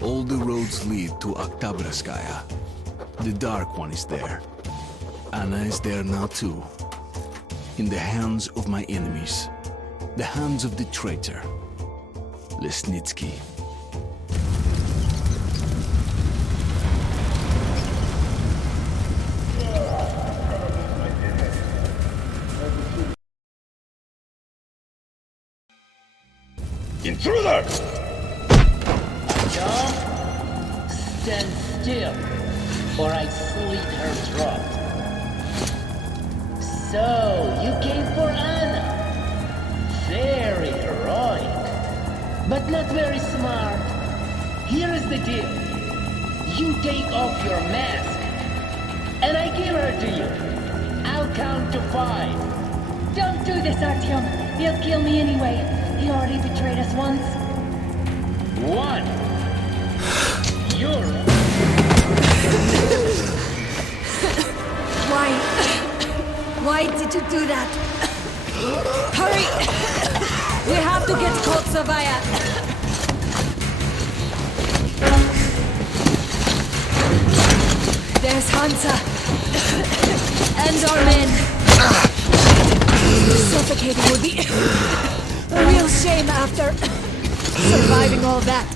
All the roads lead to Oktabraskaya. The Dark One is there. Anna is there now too. In the hands of my enemies. The hands of the traitor. Lesnitsky. Intruder! Don't stand still, or I slit her throat. So, you came for Anna. Very heroic, but not very smart. Here is the deal. You take off your mask, and I give her to you. I'll count to 5. Don't do this, Artyom. He'll kill me anyway. He already betrayed us once. 1. You're... Why did you do that? Hurry! We have to get Kotsavaya. There's Hansa. And our men. Suffocating would be a real shame after surviving all that.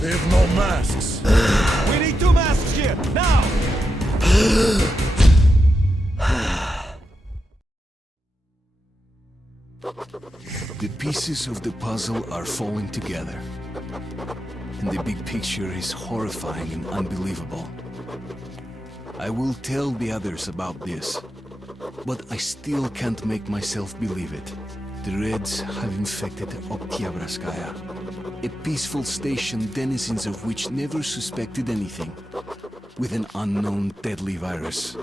They have no masks. We need 2 masks here, now! The pieces of the puzzle are falling together. And the big picture is horrifying and unbelievable. I will tell the others about this, but I still can't make myself believe it. The Reds have infected Oktyabrsskaya, a peaceful station denizens of which never suspected anything, with an unknown deadly virus.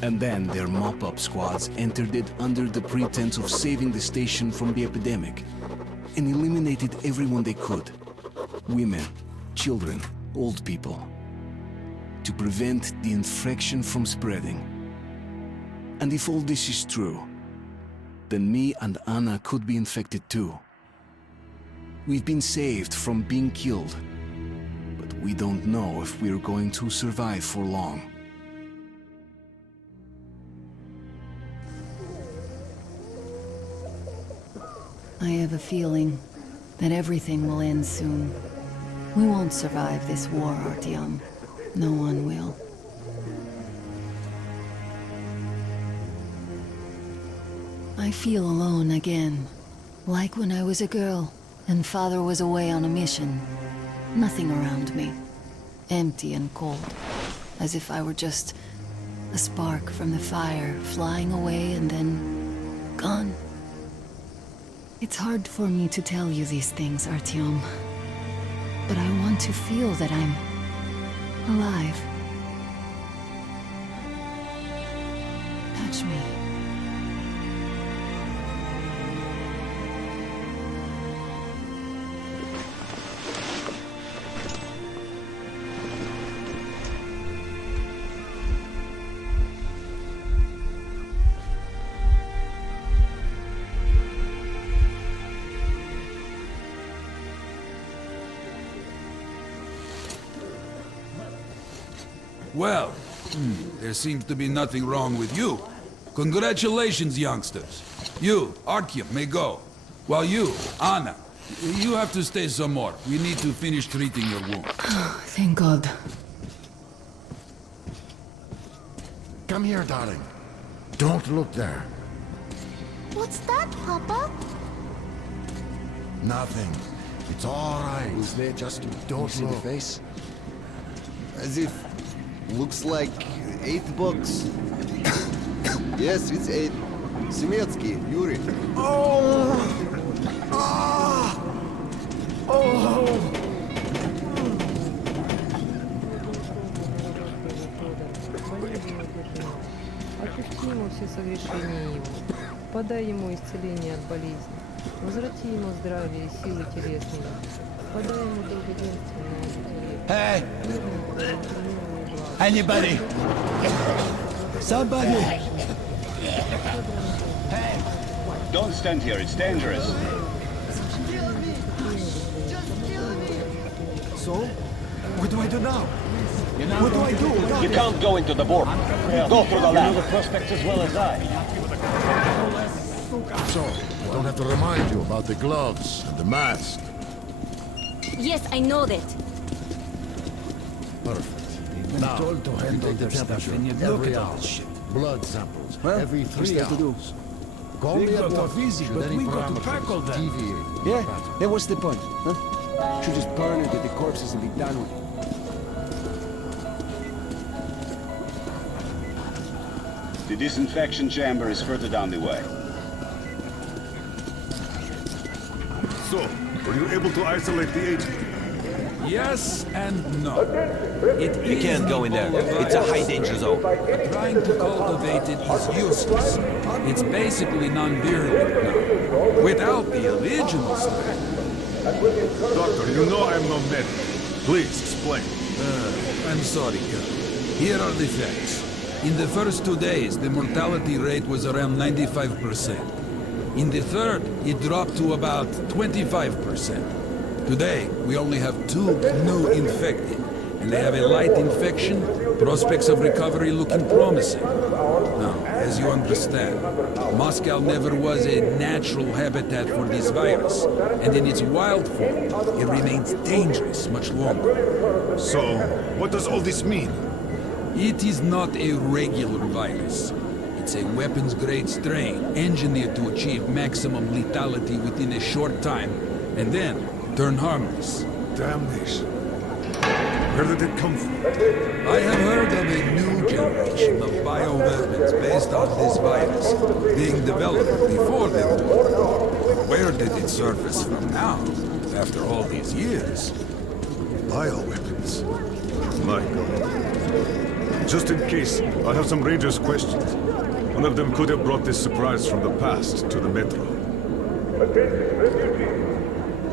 And then their mop-up squads entered it under the pretense of saving the station from the epidemic, and eliminated everyone they could. Women, children, old people. To prevent the infection from spreading. And if all this is true, then me and Anna could be infected too. We've been saved from being killed, but we don't know if we're going to survive for long. I have a feeling that everything will end soon. We won't survive this war, Artyom. No one will. I feel alone again, like when I was a girl and Father was away on a mission. Nothing around me. Empty and cold, as if I were just a spark from the fire, flying away and then gone. It's hard for me to tell you these things, Artyom. But I want to feel that I'm alive. Touch me. Well, there seems to be nothing wrong with you. Congratulations, youngsters. You, Artyom, may go. While you, Anna, you have to stay some more. We need to finish treating your wound. Thank God. Come here, darling. Don't look there. What's that, Papa? Nothing. It's all right. Was there just don't see the look. face? As if... looks like $8. Yes, it's 8. Semetsky, Yuri. Oh! Ah! Oh! Отпусти ему все согрешения его. Подай ему исцеление от болезни. Возврати ему здравие и силы телесные. Подай ему долгоденственное. Hey! Anybody? Somebody! Don't stand here, it's dangerous. So? What do I do now? What do I do? You can't go into the border. Go through the lab. You know the prospects as well as I. So, I don't have to remind you about the gloves and the mask. Yes, I know that. Perfect. Now, told to handle the temperature every hour. Blood samples every 3 hours. Call me at once should but any we got to parameters tackle them. deviate from the Yeah? pattern. Then what's the point, huh? Should just burn it with the corpses and be done with it. The disinfection chamber is further down the way. So, were you able to isolate the agent? Yes and no. It You can't go in there. It's a high-danger zone. Trying to cultivate it is useless. It's basically non-virulent now. Without the original strain. Doctor, you know I'm no medic. Please, explain. I'm sorry, Colonel. Here are the facts. In the first 2 days, the mortality rate was around 95%. In the third, it dropped to about 25%. Today, we only have 2 new infected, and they have a light infection, prospects of recovery looking promising. Now, as you understand, Moscow never was a natural habitat for this virus, and in its wild form, it remains dangerous much longer. So, what does all this mean? It is not a regular virus. It's a weapons-grade strain engineered to achieve maximum lethality within a short time, and then turn harmless. Damnation. Where did it come from? I have heard of a new generation of bioweapons based on this virus being developed before the war. Where did it surface from now, after all these years? Bioweapons. My God. Just in case, I have some Rangers' questions. One of them could have brought this surprise from the past to the Metro. Attention, refugees!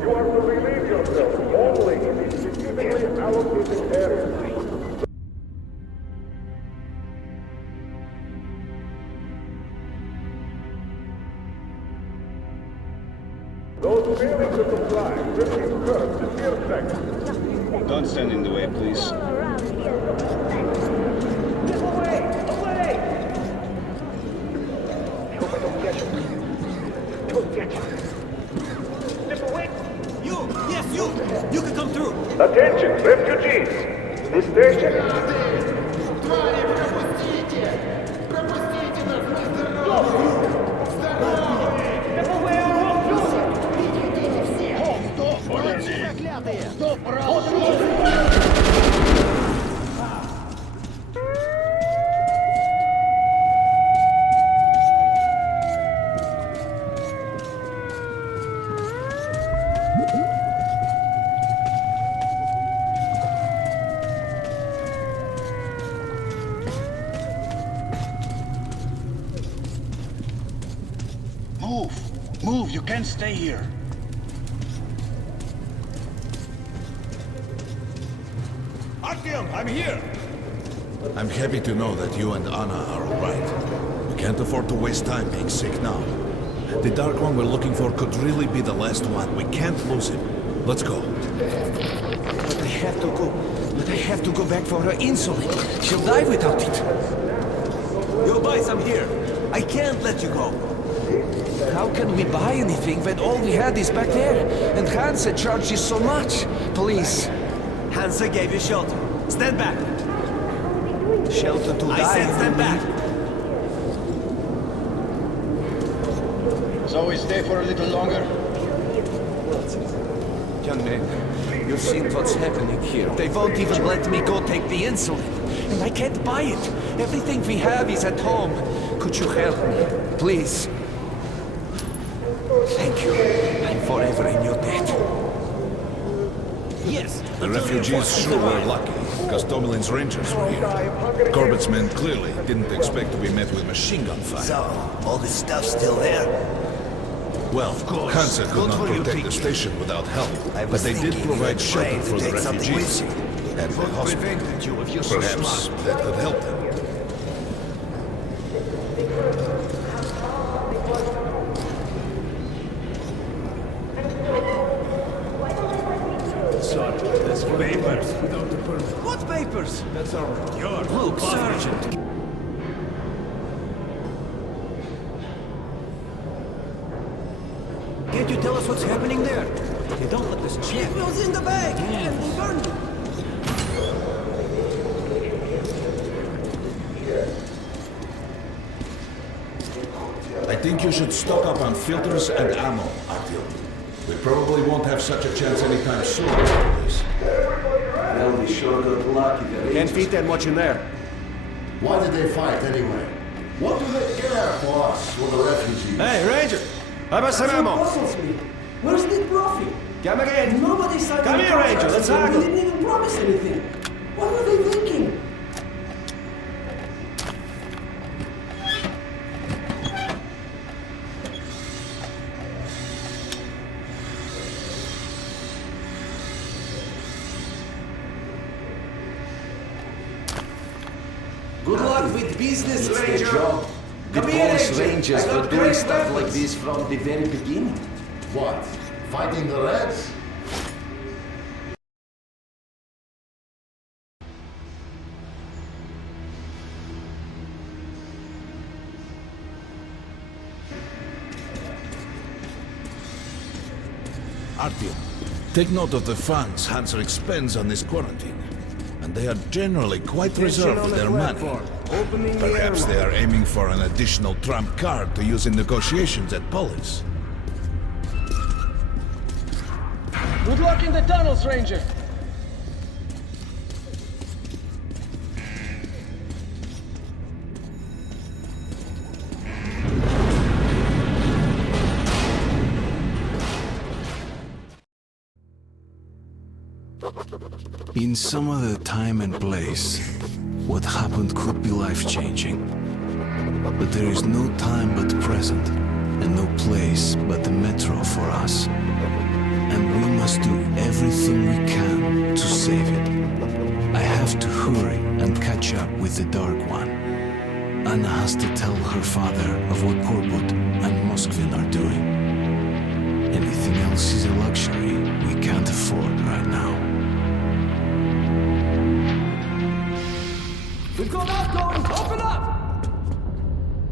You are to relieve yourself only in the specifically allocated areas. Those failing to comply will incur severe sanctions. Don't stand in the way, please. Get away! Away! Hope I don't get you. Don't get you. Step away! You! Yes, you! You can come through! Attention, refugees! This station... Move! Move, you can't stay here. Artyom, I'm here! I'm happy to know that you and Anna are all right. We can't afford to waste time being sick now. The Dark One we're looking for could really be the last one. We can't lose him. Let's go. But I have to go. But I have to go back for her insulin. She'll die without it. You'll buy some here. I can't let you go. How can we buy anything when all we had is back there? And Hansa charges so much. Please. Hansa gave you shelter. Stand back. Shelter to die. I said stand back. So we stay for a little longer? Young man, you've seen what's happening here. They won't even let me go take the insulin. And I can't buy it. Everything we have is at home. Could you help me? Please. Thank you. I'm forever in your debt. Yes. The refugees sure were lucky. because Tomelin's rangers were here. Corbett's men clearly didn't expect to be met with machine gun fire. So, all this stuff still there? Well, Hansa could not protect the station without help, but they did provide shelter for the refugees and the hospital. Perhaps that could help them. That's papers. What papers? That's your look, Sergeant. Can't you tell us what's happening there? They don't let us check. It was in the bag, and they burned it. I think you should stock up on filters and ammo, Artyom. We probably won't have such a chance anytime soon. Well, we sure got lucky there. 10 feet and what's in there? Why did they fight anyway? What do they care for us, for the refugees? Hey, Ranger! How about some ammo? Where's the profit? Come again. Nobody signed Come the here, Ranger. contract, Let's so haggle. We didn't even promise anything. What were they thinking? Good luck with business, It's Ranger. their job. The Come here, Polish Ranger. Rangers I got were doing great stuff like weapons. this from the very beginning. What? Fighting the Reds? Artyom, take note of the funds Hansa expends on this quarantine. And they are generally quite reserved with their money. Perhaps they are aiming for an additional trump card to use in negotiations at Polis. Good luck in the tunnels, Ranger. In some other time and place, what happened could be life-changing. But there is no time but present, and no place but the metro for us. And we must do everything we can to save it. I have to hurry and catch up with the Dark One. Anna has to tell her father of what Korbut and Moskvin are doing. Anything else is a luxury we can't afford right now. We've got outgoing! Open up!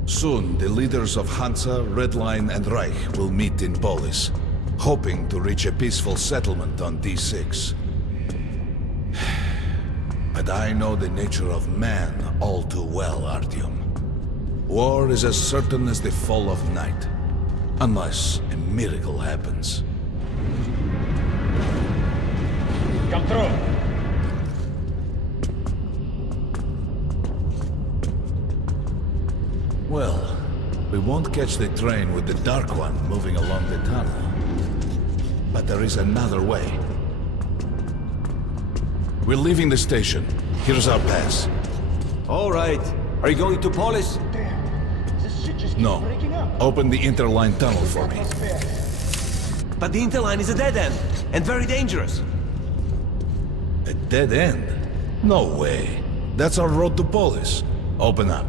Soon, the leaders of Hansa, Red Line, and Reich will meet in Polis, hoping to reach a peaceful settlement on D6. But I know the nature of man all too well, Artyom. War is as certain as the fall of night, unless a miracle happens. Come through. Well, we won't catch the train with the Dark One moving along the tunnel. But there is another way. We're leaving the station. Here's our pass. All right. Are you going to Polis? No. Open the interline tunnel for me. But the interline is a dead end, and very dangerous. A dead end? No way. That's our road to Polis. Open up.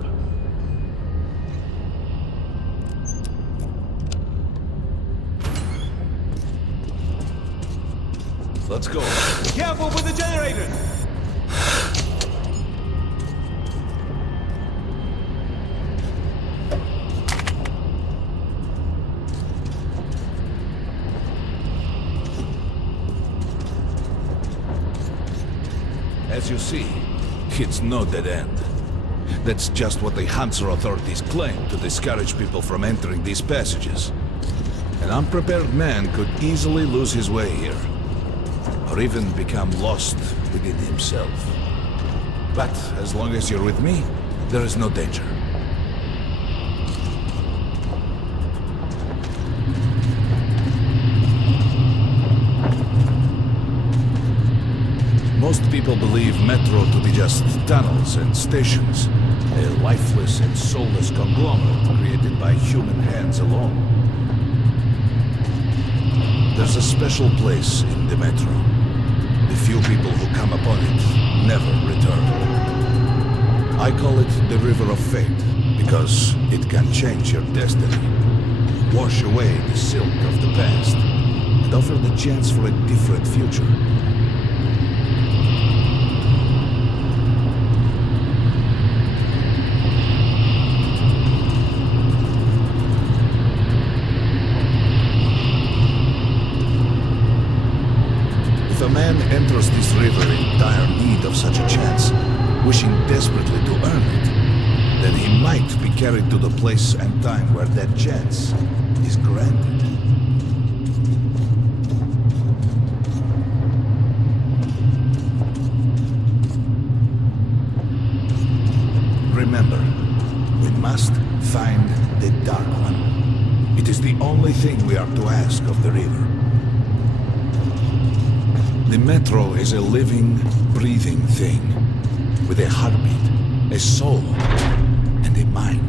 Let's go. Careful with the generator! As you see, it's no dead end. That's just what the Hansa authorities claim to discourage people from entering these passages. An unprepared man could easily lose his way here, or even become lost within himself. But as long as you're with me, there is no danger. Most Most people believe Metro to be just tunnels and stations, a lifeless and soulless conglomerate created by human hands alone. There's a special place in the Metro. The few people who come upon it never return. I call it the River of Fate, because it can change your destiny, wash away the silk of the past, and offer the chance for a different future. If a man enters this river in dire need of such a chance, wishing desperately to earn it, then he might be carried to the place and time where that chance is granted. Remember, we must find the Dark One. It is the only thing we are to ask of the river. The Metro is a living, breathing thing, with a heartbeat, a soul, and a mind.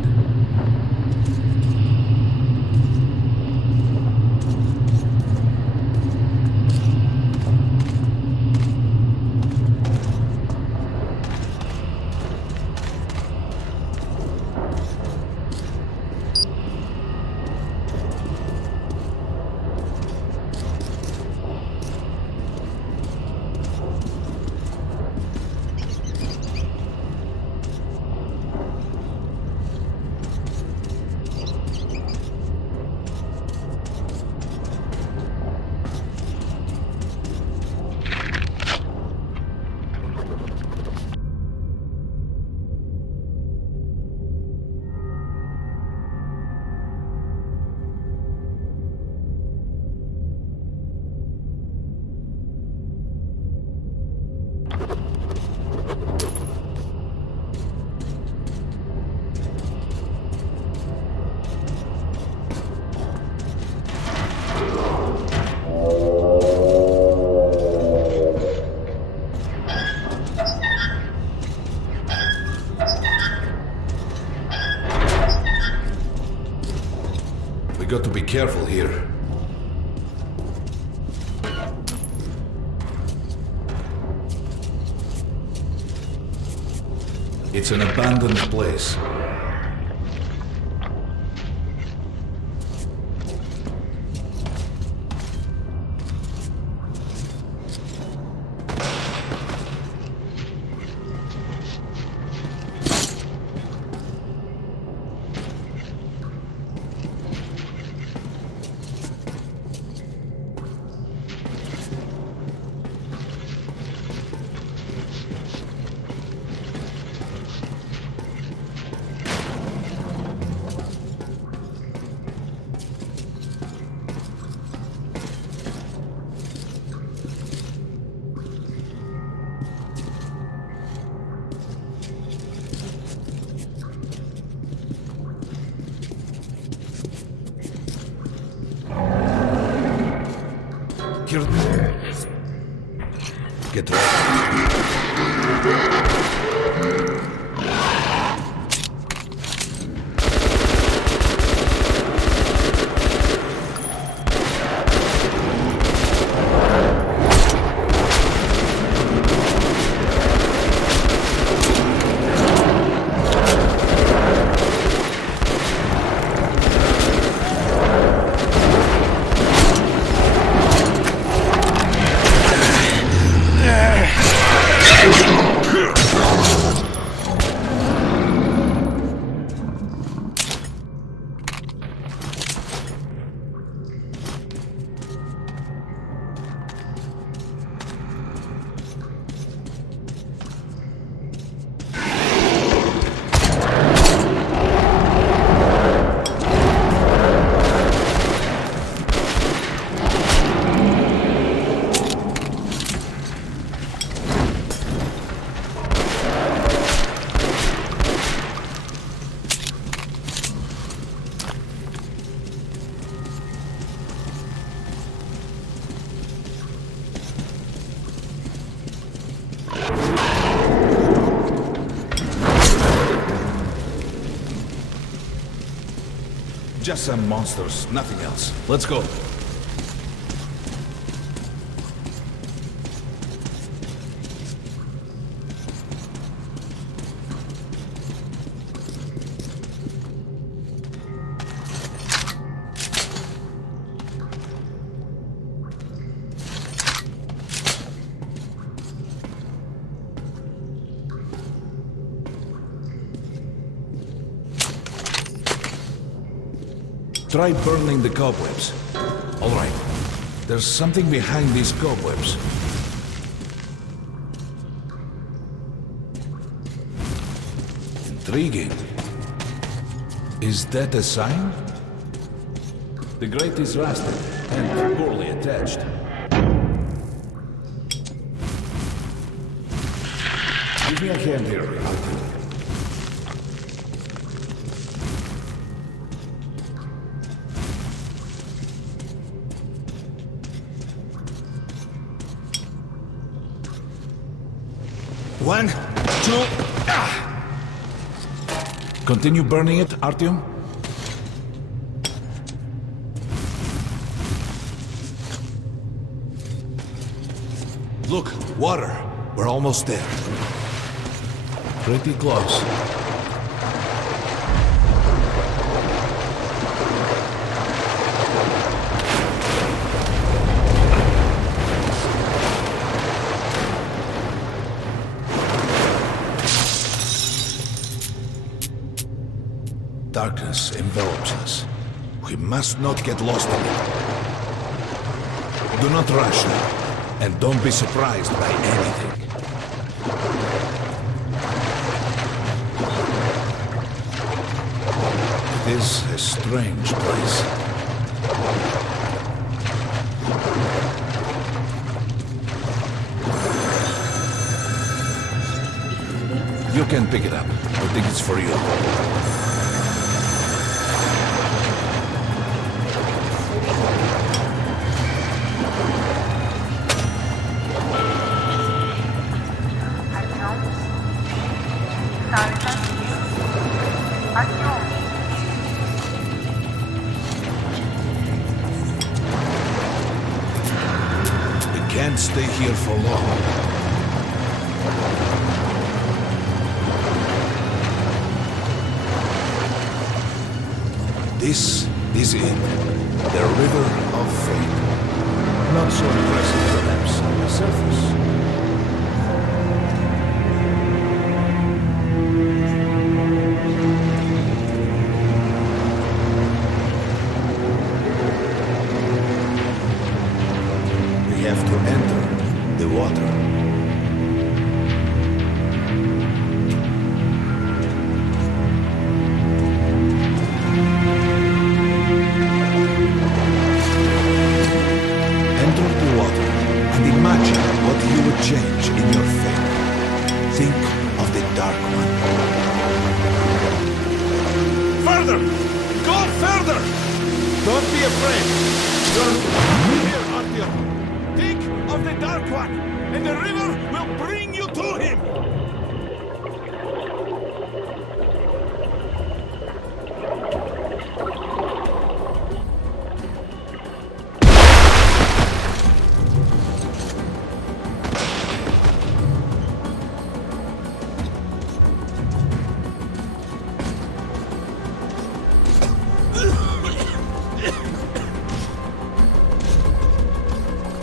Got to be careful here. It's an abandoned place. Get ready. Just some monsters, nothing else. Let's go. Try burning the cobwebs. All right. There's something behind these cobwebs. Intriguing. Is that a sign? The grate is rusted and poorly attached. Give me a hand here, Arthur. One, two, Continue burning it, Artyom. Look, water. We're almost there. Pretty close. Darkness envelops us. We must not get lost in it. Do not rush now, and don't be surprised by anything. It is a strange place. You can pick it up. I think it's for you. Can't stay here for long. This is it. The River of Fate. Not so impressive, perhaps, on the surface. We have to enter the water. Enter the water and imagine what you would change in your fate. Think of the Dark One. Further! Go further! Don't be afraid. You're here, Artyom. Think of the Dark One, and the river will bring you to him!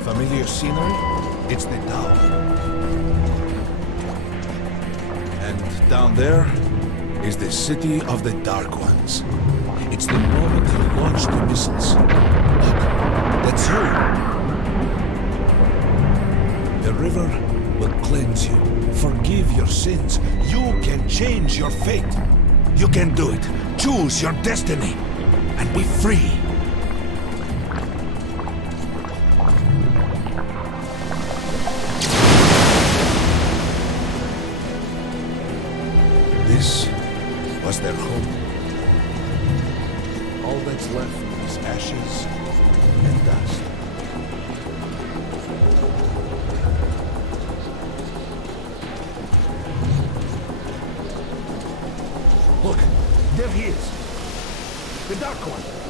Familiar scenery? It's the tower. And down there is the city of the Dark Ones. It's the moment you launch the missiles. Look, that's you. The river will cleanse you, forgive your sins. You can change your fate. You can do it. Choose your destiny and be free. This was their home. All that's left is ashes and dust. Look, there he is. The Dark One.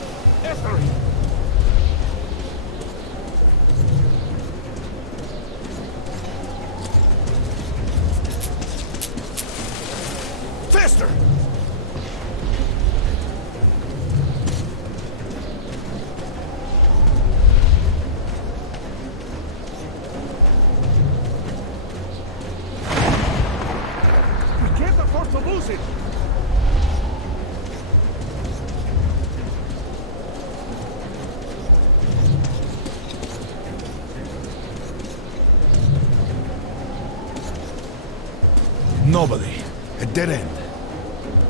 Faster! We can't afford to lose it! Nobody. A dead end.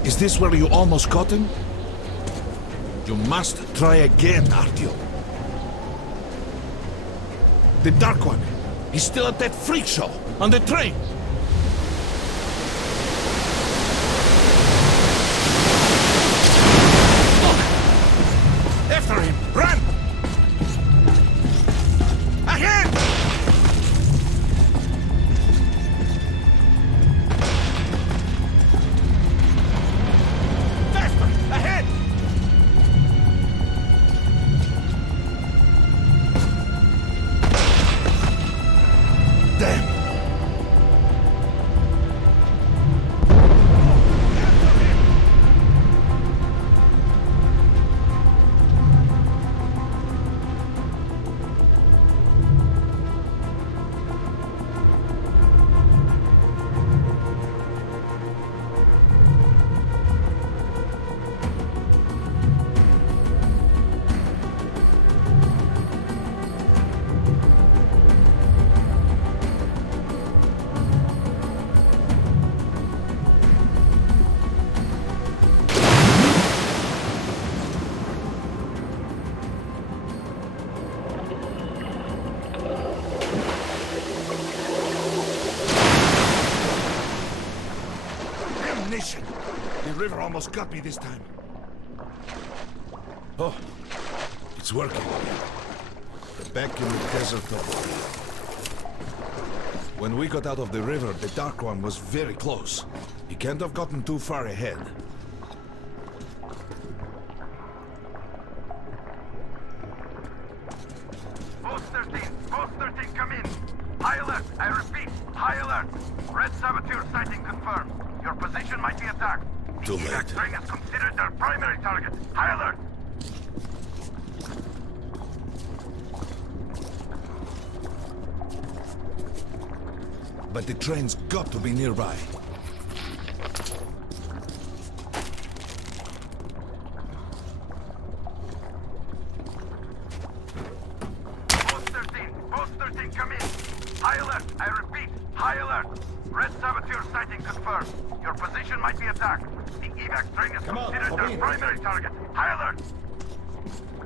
Is this where you almost caught him? You must try again, Artyom. The Dark One. He's still at that freak show. On the train. Look! After him! Run! Ahead! Ahead! Damn! Damnation! The river almost got me this time. Oh, it's working. We're back in the desert of When we got out of the river, the Dark One was very close. He can't have gotten too far ahead. Post 13, come in. High alert, I repeat, high alert. Red saboteur sighting confirmed. Your position might be attacked. Too late. The string is considered their primary target. High alert. But the train's got to be nearby. Post 13, come in. High alert, I repeat, high alert. Red saboteur sighting confirmed. Your position might be attacked. The evac string is considered their primary target. High alert.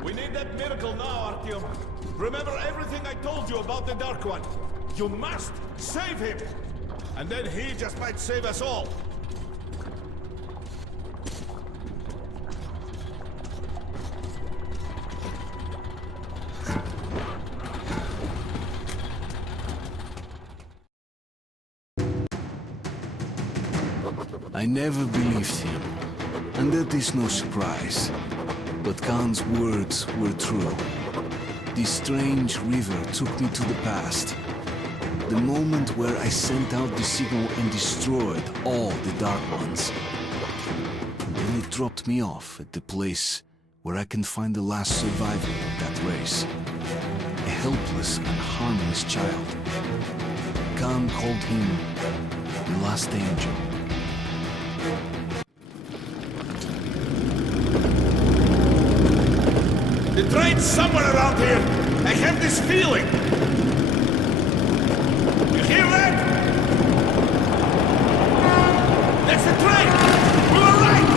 We need that miracle now, Artyom. Remember everything I told you about the Dark One. You must save him! And then he just might save us all. I never believed him, and that is no surprise. But Khan's words were true. This strange river took me to the past. The moment where I sent out the signal and destroyed all the Dark Ones. And then it dropped me off at the place where I can find the last survivor of that race. A helpless and harmless child. Khan called him the Last Angel. The train's somewhere around here. I have this feeling. You hear that? That's the train! We were right!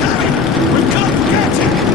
Got it! We've got to catch it!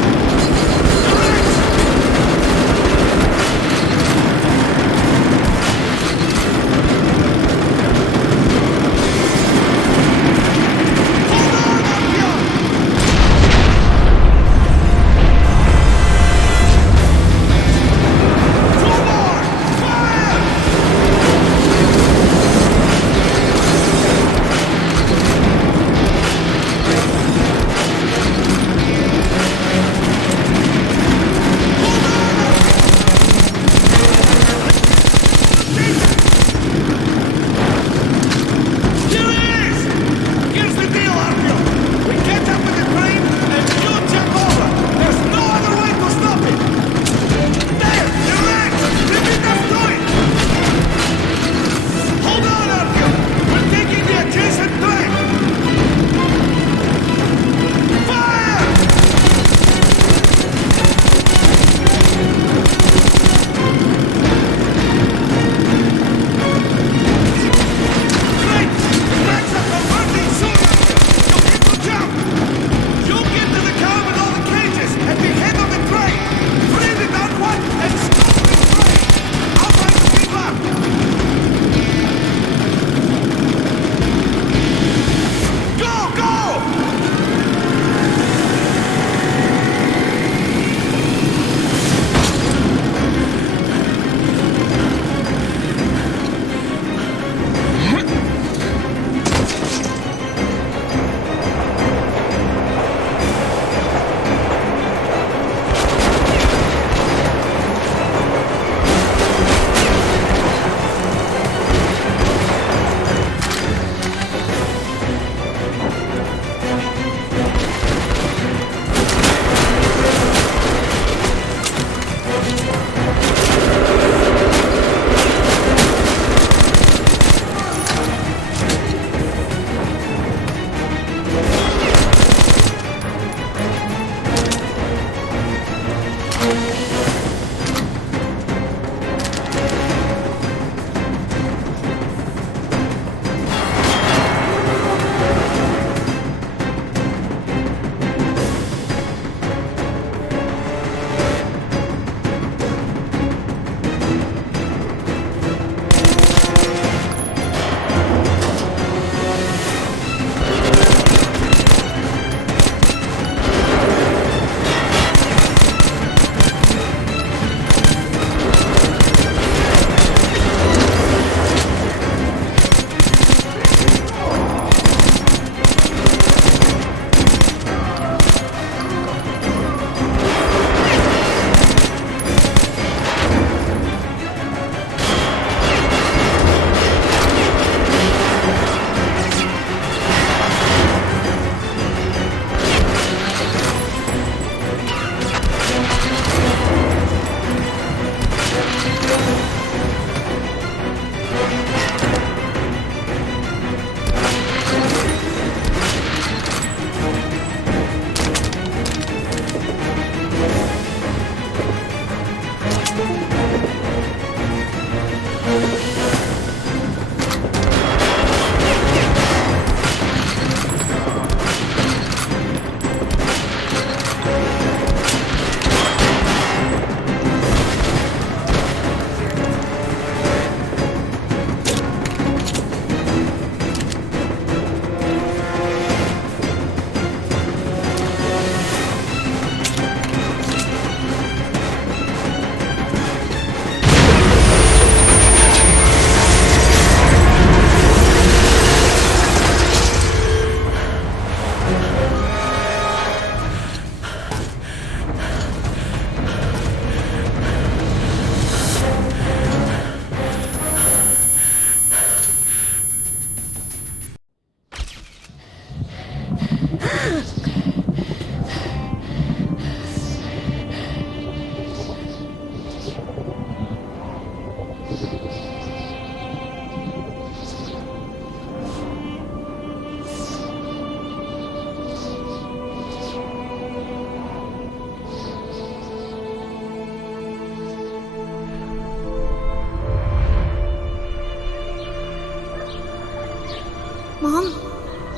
Mom?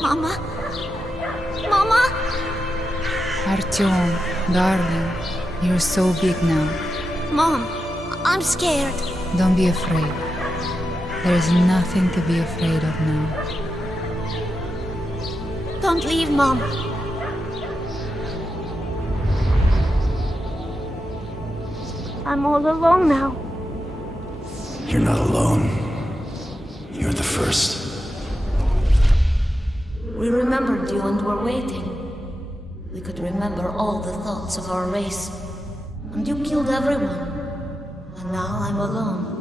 Mama? Mama? Artyom, darling, you're so big now. Mom, I'm scared. Don't be afraid. There is nothing to be afraid of now. Don't leave, Mom. I'm all alone now. You're not alone. You're the first. We remembered you and were waiting. We could remember all the thoughts of our race. And you killed everyone. And now I'm alone.